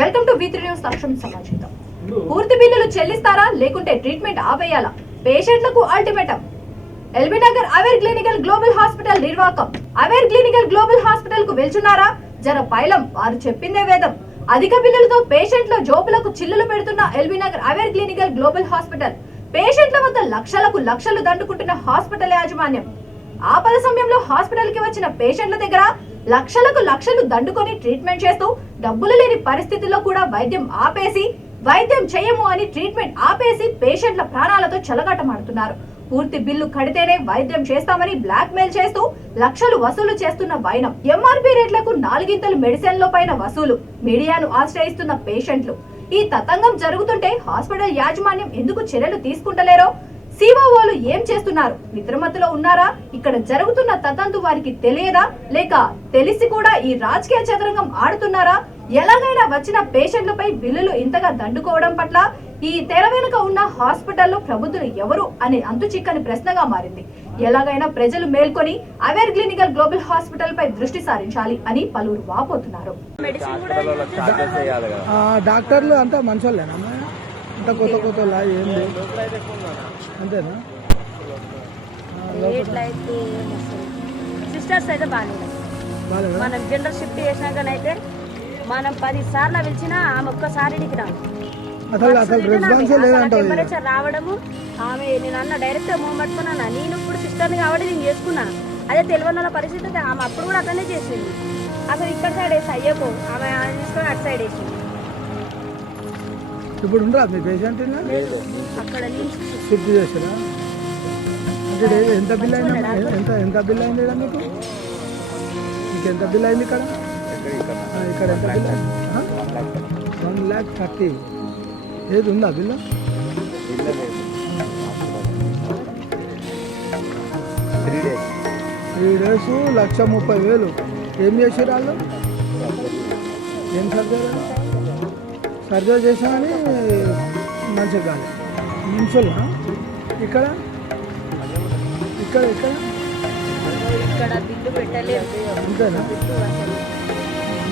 Welcome to V3 news లక్ష్యం సమాచారం. పూర్తి బిల్లులు చెల్లిస్తారా లేకుంటే ట్రీట్మెంట్ ఆపేయాలా? పేషెంట్లకు ultimatum. LB Nagar aware clinical global hospital నిర్వాకం. అవేర్ క్లినికల్ గ్లోబల్ హాస్పిటల్ కు వెళ్తున్నారా? జర పైలం వారు చెప్పిందే వేదం. అధిక బిల్లులతో పేషెంట్ల జోబులకు చిల్లులు పెడుతున్న LB Nagar aware clinical global hospital. పేషెంట్ల వద్ద లక్షలకు లక్షలు దండుకుంటున్న హాస్పిటల్ యాజమాన్యం. ఆపద సమయంలో హాస్పిటల్ కి వచ్చిన పేషెంట్ల దగ్గర లక్షలకు లక్షలు దండుకొని ట్రీట్మెంట్ చేస్తూ డబ్బులు లేని పరిస్థితుల్లో కూడా వైద్యం చేయము అని ట్రీట్మెంట్ ఆపేసి పేషెంట్ల ప్రాణాలతో చెలగాటమాడుతున్నారు. పూర్తి బిల్లు కడితేనే వైద్యం చేస్తామని బ్లాక్ మెయిల్ చేస్తూ లక్షలు వసూలు చేస్తున్న వైనం. ఎంఆర్పీ రేట్లకు 4 మెడిసిన్ల పైన వసూలు. మీడియాను ఆశ్రయిస్తున్న పేషెంట్లు. ఈ తతంగం జరుగుతుంటే హాస్పిటల్ యాజమాన్యం ఎందుకు చర్యలు తీసుకుంటలేరో, సిఓఓలు ఏం చేస్తున్నారు? నిద్రమత్తులో ఉన్నారా? ఇక్కడ జరుగుతున్న తతంతు వారికి తెలియదా, లేక తెలిసి కూడా ఈ రాజకీయ చదరంగం ఆడుతున్నారా? ఎలాగైనా వచ్చిన పేషెంట్లపై బిల్లులు ఇంతగా దండుకోవడం పట్ల ఈ తెర వెనుక ఉన్న హాస్పిటల్లో ప్రబుద్ధులు ఎవరు అనే అంతుచిక్కని ప్రశ్నగా మారింది. ఎలాగైనా ప్రజలు మేల్కొని అవేర్ క్లినికల్ గ్లోబల్ హాస్పిటల్ పై దృష్టి సారించాలి అని పలువురు వాపోతున్నారు. డాక్టర్లు అంతా మంచోళ్ళేనా? అంత కొత్త ఏంది అంతేనా? సిస్టర్స్ అయితే బాగాలేదు. మనం జనరల్ షిఫ్ట్ చేసినాకనైతే మనం 10 సార్లు పిలిచినా ఆమె ఒక్కసారి టెంపరేచర్ రావడము. ఆమె నేను అన్న డైరెక్ట్ మూవ్ పట్టుకున్నాను. నేను ఇప్పుడు సిస్టర్ని కాబట్టి నేను చేసుకున్నాను. అదే తెలియని పరిస్థితి ఆమె అప్పుడు కూడా అట్లనే చేసింది. అసలు ఇక్కడ సైడ్ వేసి అయ్యకు ఆమె తీసుకొని అటు సైడ్ వేసింది. ఇప్పుడు ఉండరా మీ పేషెంట్ అక్కడ షిఫ్ట్ చేసారా? అంటే ఎంత బిల్ అయింది? ఎంత బిల్ అయింది మీకు? మీకు ఎంత బిల్ అయింది ఇక్కడ? ఇక్కడ ఎంత బిల్ అయింది? 1,30,000. ఏది ఉందా బిల్లు? 3 days 1,30,000. ఏం చేసారు వాళ్ళు? ఏం సర్జరీ చేసామని మంచిగా కాదు. నిమిషాలు ఇక్కడ ఇక్కడ ఇక్కడ ఇక్కడ బిల్లు పెట్టలేదు. అంతేనా?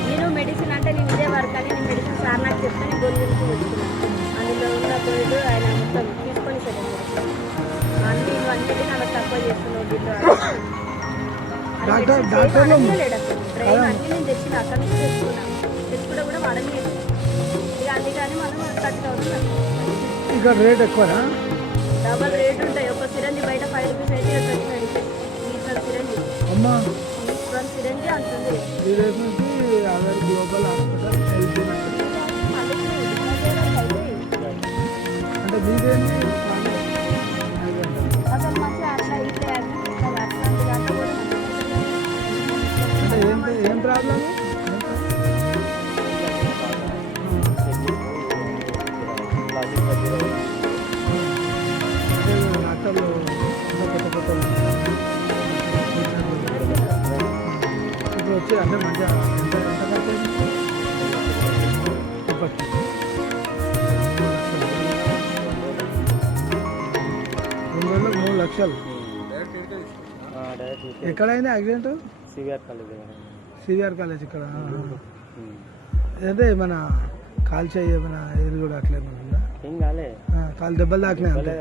నేను మెడిసిన్ అంటే నేను ఇదే వర్క్ అని నేను మెడిసిన్ సార్ నాకు చెప్తే నేను గొంతుకు వచ్చుకున్నాను. అందులో ఉన్న కోవిడ్ ఆయన మొత్తం తీసుకొని సరే అన్నీ అన్నిటి నాకు తక్కువ చేస్తున్నావు బిల్లు. డాక్టర్లు అన్నీ నేను తెచ్చిన అక్కడి నుంచి తెచ్చుకుంటే కూడా వాడలేదు. ఇక అందుకని మనం 30,000. ఇక్కడ రేట్ ఎక్కువనా? డబల్ రేట్ ఉంటాయి. ఒక సిరంజి బయట 5 రూపీస్ అయితే 35 సిరంజి. అమ్మా సిరంజి అంటుంది. ఈ రేట్ నుంచి అవేర్ గ్లోబల్ హాస్పిటల్ అంటే మీదేంటి అసలు మంచిగా అట్లా ఇట్లా అంటే ఏం ప్రాబ్లం? డాక్టర్లు ఇప్పుడు వచ్చి అంటే మంచిగా ఎంత ఖర్చు? 3 లక్షలు. ఎక్కడైంది యాక్సిడెంట్? సివిఆర్ కాలేజ్ ఇక్కడ. అంటే మన కాల్ చేయి ఏమైనా ఏది కూడా అట్లా ఏమైనా కాలు దెబ్బలు తాకినాయి అంతే.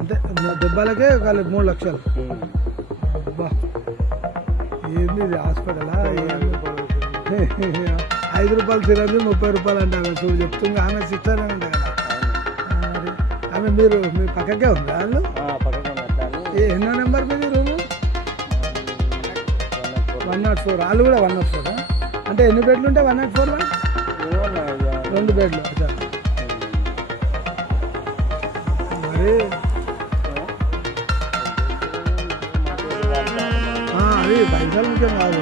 అంతే దెబ్బలకే 3 లక్షలు. అబ్బా ఏంది ఇది హాస్పిటలా? 5 రూపాయలు సిరంజి 30 రూపాయలు అంటే చూడు చెప్తుంది. ఆమె సిస్టర్ అంట కదా. ఆమె మీరు మీ పక్కకే ఉందా వాళ్ళు? ఎన్నో నెంబర్ మీది రూము? 104. వాళ్ళు కూడా 104. అంటే ఎన్ని బెడ్లు ఉంటాయి 104లో? 2 బెడ్లు. మరి అది పైసలు ముఖ్యం కాదు.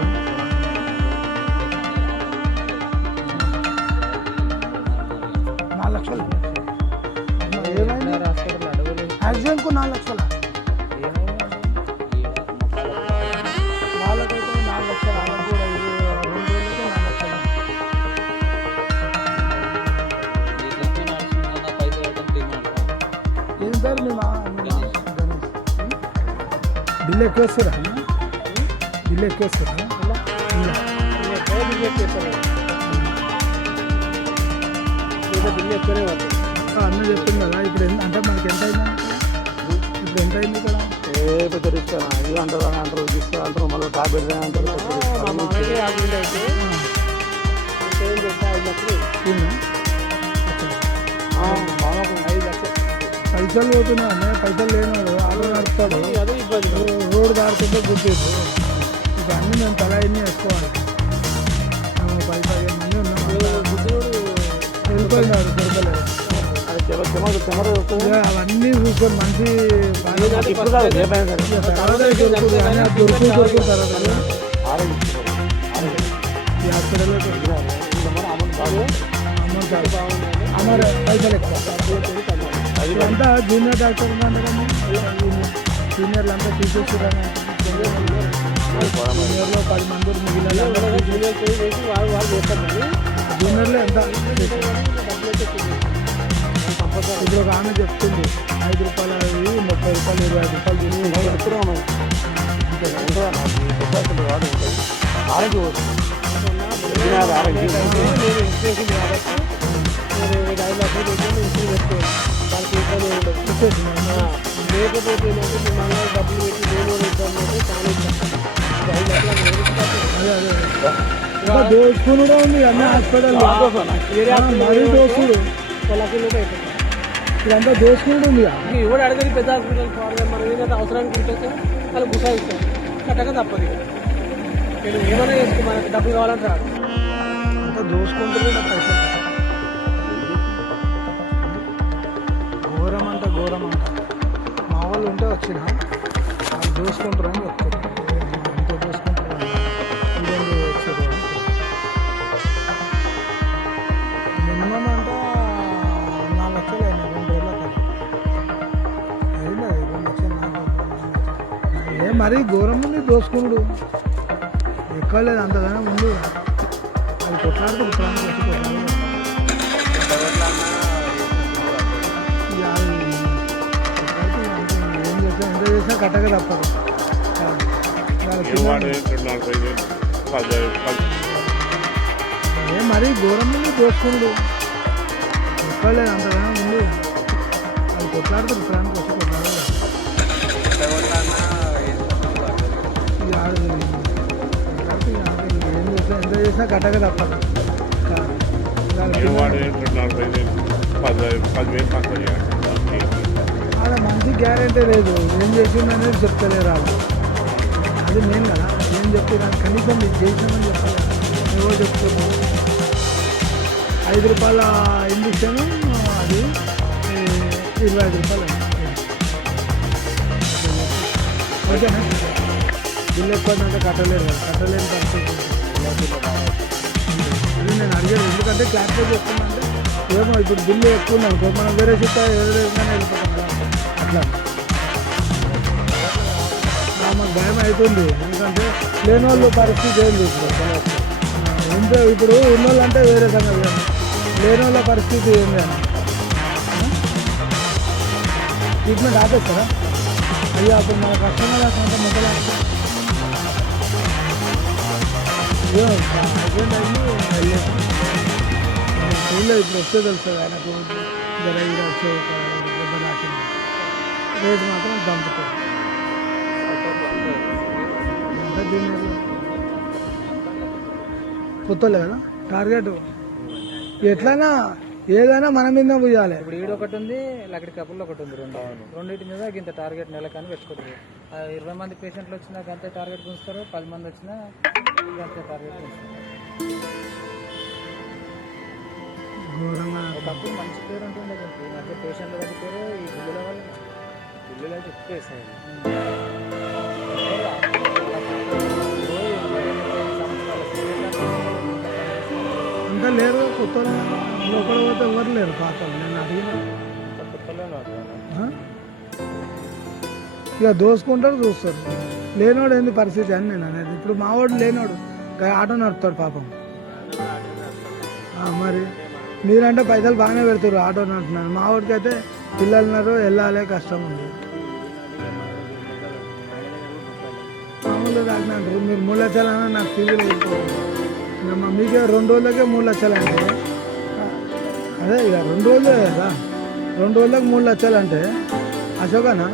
ఏమైంది? యాక్సిడెంట్కు 4 లక్షల. వాళ్ళకైతే 4 లక్షలు. వాళ్ళకి కూడా 2 రోజులకే 4 లక్షలు. ఏం పేరు మీ బిల్లు ఎక్కువ వస్తారా? బిల్లు ఎక్కువ వస్తారా? బిల్లు ఎక్కువనే పడుతుంది. అన్న చెప్పింది కదా ఇప్పుడు అంటే మనకి ఎంత అయింది ఇప్పుడు ఎంత అయింది ఇక్కడ ఏ పెద్ద రిస్క్ ఇది అంటారు అని అంటారు తీసుకుంటారు మళ్ళీ టాబ్లెట్ అంటారు. మా మామయ్యకి యాక్సిడెంట్ అయితే ఏం చెప్తా 5 లక్షలు మామకు 5 లక్షలు పైసలు పోతున్నా పైసలు లేనాడు ఆటో నడుపుతాడు అదే ఇబ్బంది. రోడ్డు దాడుతుంటే గుర్తింది ఇక అన్నీ మేము తల ఎన్ని వేసుకోవాలి 10-15 మంది ఉన్నాం వెళ్ళిపోయినాడు దొరకలేదు అది కెమెరా వస్తుంది. ఇక అవన్నీ చూసుకొని మంచి ఇప్పుడు కాదు రేపైనా సరే తర్వాత దొరుకుతుంది కానీ అది దొరుకుతుంది తర్వాత ఈ హాస్పిటల్లో అమౌంట్ కాదు అమౌంట్ కాదు అమౌంట్ పైసలు ఎక్కువ ఇదంతా జూనియర్ డాక్టర్ ఉందంటే కానీ సీనియర్లు అంతా తీసేసారని జూనియర్లో 10 మంది మిగిలిన వాళ్ళు చేస్తారు కానీ జూనియర్లో ఎంత ఇప్పుడు ఒక ఆమె చెప్తుంది 5 రూపాయలు 30 రూపాయలు 25 రూపాయలు తిని చెప్తున్నాం ఆరోగ్య ఆరోగ్యం నేను ఇన్స్పిరేషన్ కాబట్టి నేను 5 లక్షలు ఇన్స్పిరేషన్ పెట్టుకోవాలి వాళ్ళకి ఇబ్బంది ఉండదు. లేకపోతే ఏంటంటే మిమ్మల్ని డబ్బులు పెట్టి నేను ఇబ్బంది అంటే చాలా ఇబ్బంది. 5 లక్షలు అదే అదే ఇంకా దోసుకుని కూడా ఉంది అన్ని హాస్పిటల్ మరీ దోసుడు 1 లక్షల రూపాయలు అయిపోతుంది. ఇదంతా దోసుకుని ఉంది ఎవడు అడగది పెద్ద హాస్పిటల్ పోవడం మనం ఏదైతే అవసరానికి ఉంటే వాళ్ళు గుసాయిస్తాం కట్టక తప్పదు. నేను ఏమైనా చేసుకో మనకి డబ్బులు కావాలంటే రాదు. అంతా దోసుకుంటుంది పైసలు ఘోరం అంట మా వాళ్ళు ఉంటే వచ్చిన వాళ్ళు దోసుకుంటారని చెప్తారు అంత దోసుకుంటారు ఇదేంటి వచ్చారు మినిమం అంటే 4 లక్షలు అయినాయి 2 రోజుల అయింది 2 లక్షలు 4 లక్షలు ఏ మరీ ఘోరం ఉంది దోసుకున్నాడు ఎక్కువ లేదు అంతగానే ఉంది అది కొట్లాడుతూ ప్రాణం వచ్చి కొట్లాడు ఏం చేసినా ఎంత చేసినా కట్టక తప్పదు ఏ మరీ ఘోరం ఉంది దోసుకున్నాడు ఎక్కువ లేదు అంతగానే ఉంది అది కొట్లాడుతారు ప్రాణానికి వచ్చి కొట్లాడాలి ఏం చేసినా ఎంత చేసినా కట్టక తప్పదు అలా మంచి గ్యారెంటీ లేదు ఏం చేసిందనేది చెప్తలేరు వాళ్ళు అది మెయిన్ కదా ఏం చెప్తున్నారు కనీసం మీకు చేసినామని చెప్పలేదు ఏవో చెప్తున్నారు 5 రూపాయల ఇంజక్షన్ అది 25 రూపాయలు ఓకేనా బిల్లు ఎక్కువ అంటే కట్టలేరు కదా కట్టలేని పరిస్థితి అది నేను అడిగాను ఎందుకంటే క్లారిఫై చేస్తుందంటే ఏమో ఇప్పుడు బిల్లు ఎక్కువ ఉన్నాను మనం వేరే చిత్త ఎవరైనా వెళ్ళిపోతాం కదా అట్లా మాకు భయం అవుతుంది ఎందుకంటే లేని వాళ్ళు పరిస్థితి ఏం చూసుకోవాలి ఉంటే ఇప్పుడు ఉన్న వాళ్ళు అంటే వేరే సంగతి కానీ లేని వాళ్ళ పరిస్థితి ఏంది అని ట్రీట్మెంట్ ఆపేస్తారా అయ్యో అప్పుడు మన కష్టంగా అంటే మొదలు హస్బెండ్ అయ్యి వెళ్ళేసి స్కూల్లో ఇప్పుడు వస్తే తెలుస్తుంది ఆయనకు ధర ఇక్కడ వచ్చే దెబ్బ దాకింది రేటు మాత్రం దంపుతుంది ఎంత జూనియర్లు కొత్తలే కదా టార్గెట్ ఎట్లయినా ఏదైనా మన మీద పోయాలి. ఇప్పుడు ఈడ ఒకటి ఉంది లక్కడి కప్పుల్లో ఒకటి ఉంది రెండింటి మీద ఇంత టార్గెట్ నెలకని పెట్టుకుంటారు. 20 మంది పేషెంట్లు వచ్చినా గంతే టార్గెట్ గుంచుతారు, 10 మంది వచ్చినా గంతే టార్గెట్ గుంచుతారు. ఒకప్పుడు మంచి పేరు ఉంటుంది ఈ మధ్య పేషెంట్ల దగ్గర పేరు ఈ బిల్లుల వల్ల బిల్లులు అయితే ఎక్కువ వేస్తాయి. అంతా లేరు కొత్త లోపల పోతే ఎవరు లేరు పాత నేను అడిగిన ఇక దోసుకుంటారు చూస్తారు లేనోడు ఏంది పరిస్థితి అని నేను అనేది. ఇప్పుడు మావాడు లేనోడు ఆటో నడుపుతాడు పాపం. మరి మీరంటే పైసలు బాగానే పెడతారు ఆటో నడుపుతున్నారు, మావాడికి అయితే పిల్లలు ఉన్నారు వెళ్ళాలి కష్టం ఉంది. మామూలుగా తాకినంటారు మీరు 3 లక్షలన్నా నాకు ఫీజులు వెళ్ళిపోతుంది మీకే 2 రోజులకే 3 లక్షలు అంటే అదే ఇక 2 రోజులే కదా, 2 రోజులకు 3 లక్షలు అంటే అశోకనా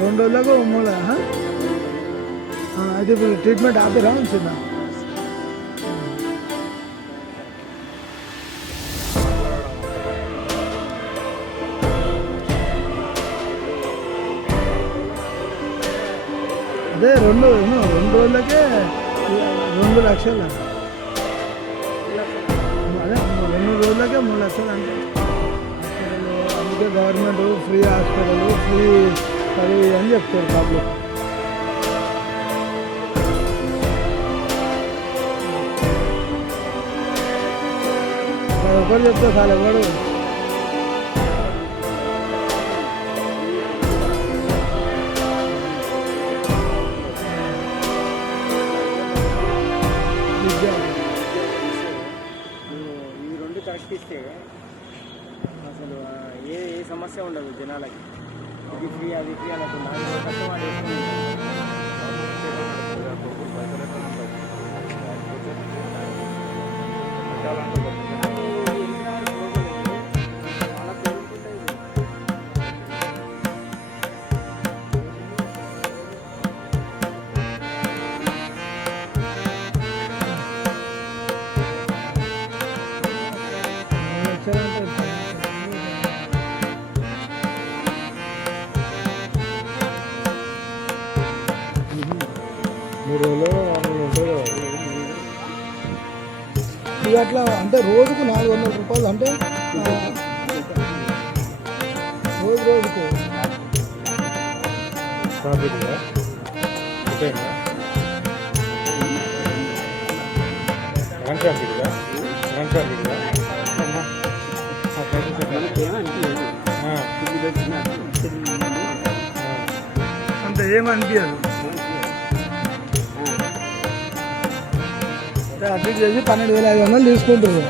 2 రోజులకు 3 అయితే ఇప్పుడు ట్రీట్మెంట్ ఆపిరా ఉంచిందా? అదే 2 రోజులకే 2 లక్షలు, అదే 2 రోజులకే 3 లక్షలు అంటే అందుకే గవర్నమెంట్ ఫ్రీ హాస్పిటల్ ఫ్రీ అది అని చెప్తారు పబ్లిక్. ఒకరు చెప్తే చాలా ఎవరు ఈ 2 కరెక్ట్ ఇస్తే అసలు ఏ సమస్య ఉండదు జనాలకి. ఇది ఫ్రీ అది ఫ్రీ అనకుండా కష్టపడి ఇక అట్లా అంటే రోజుకు 400 రూపాయలు అంటే రోజుకు అంత ఏమనిపించదు. అడ్మిట్ చేసి 12,500 తీసుకుంటారు.